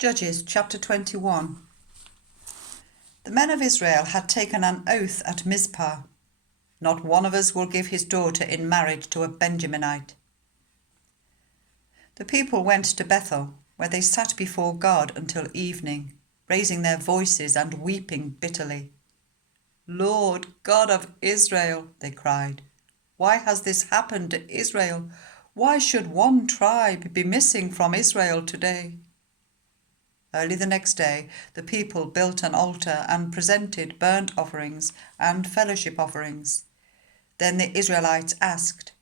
Judges chapter 21. The men of Israel had taken an oath at Mizpah. Not one of us will give his daughter in marriage to a Benjaminite. The people went to Bethel, where they sat before God until evening, raising their voices and weeping bitterly. Lord God of Israel, they cried, why has this happened to Israel? Why should one tribe be missing from Israel today? Early the next day, the people built an altar and presented burnt offerings and fellowship offerings. Then the Israelites asked,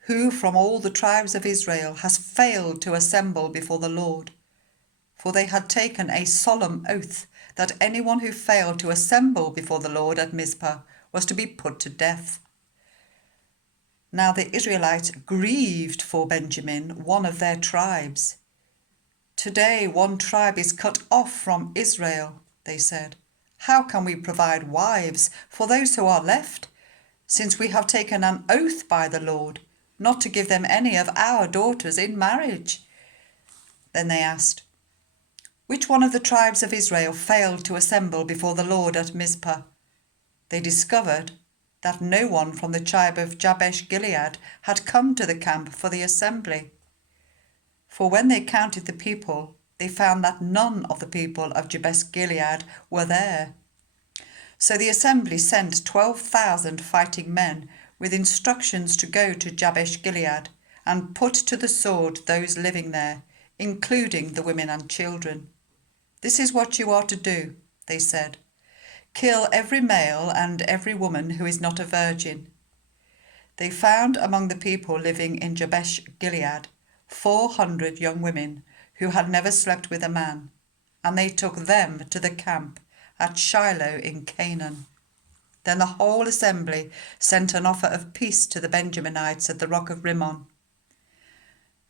"Who from all the tribes of Israel has failed to assemble before the Lord?" For they had taken a solemn oath that anyone who failed to assemble before the Lord at Mizpah was to be put to death. Now the Israelites grieved for Benjamin, one of their tribes. "Today one tribe is cut off from Israel," they said. "How can we provide wives for those who are left, since we have taken an oath by the Lord not to give them any of our daughters in marriage?" Then they asked, "Which one of the tribes of Israel failed to assemble before the Lord at Mizpah?" They discovered that no one from the tribe of Jabesh Gilead had come to the camp for the assembly. For when they counted the people, they found that none of the people of Jabesh Gilead were there. So the assembly sent 12,000 fighting men with instructions to go to Jabesh Gilead and put to the sword those living there, including the women and children. "This is what you are to do," they said. "Kill every male and every woman who is not a virgin." They found among the people living in Jabesh Gilead 400 young women who had never slept with a man, and they took them to the camp at Shiloh in Canaan. Then the whole assembly sent an offer of peace to the Benjaminites at the rock of Rimmon.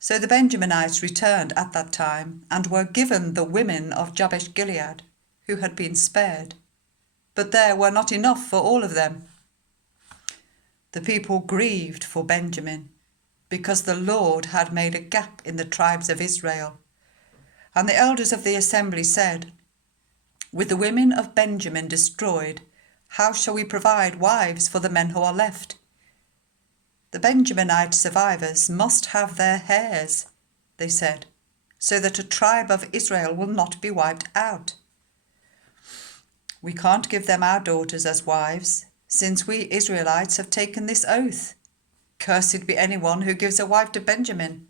So the Benjaminites returned at that time and were given the women of Jabesh Gilead, who had been spared. But there were not enough for all of them. The people grieved for Benjamin, because the Lord had made a gap in the tribes of Israel. And the elders of the assembly said, "With the women of Benjamin destroyed, how shall we provide wives for the men who are left? The Benjaminite survivors must have their heirs," they said, "so that a tribe of Israel will not be wiped out. We can't give them our daughters as wives, since we Israelites have taken this oath. Cursed be anyone who gives a wife to Benjamin.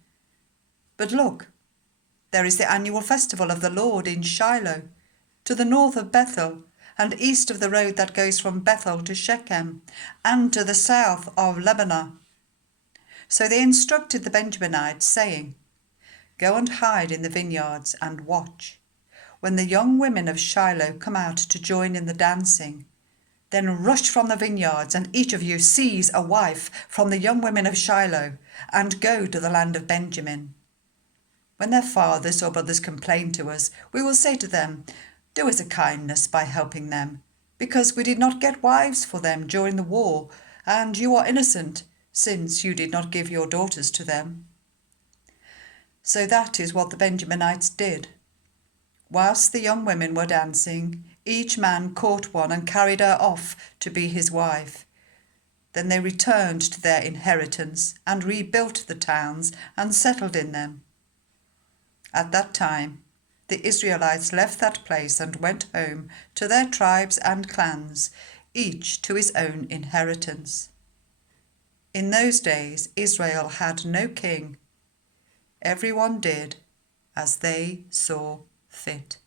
But look, there is the annual festival of the Lord in Shiloh, to the north of Bethel, and east of the road that goes from Bethel to Shechem, and to the south of Lebanon." So they instructed the Benjaminites, saying, "Go and hide in the vineyards and watch. When the young women of Shiloh come out to join in the dancing, then rush from the vineyards, and each of you seize a wife from the young women of Shiloh, and go to the land of Benjamin. When their fathers or brothers complain to us, we will say to them, 'Do us a kindness by helping them, because we did not get wives for them during the war, and you are innocent, since you did not give your daughters to them.'" So that is what the Benjaminites did. Whilst the young women were dancing, each man caught one and carried her off to be his wife. Then they returned to their inheritance and rebuilt the towns and settled in them. At that time, the Israelites left that place and went home to their tribes and clans, each to his own inheritance. In those days, Israel had no king. Everyone did as they saw fit.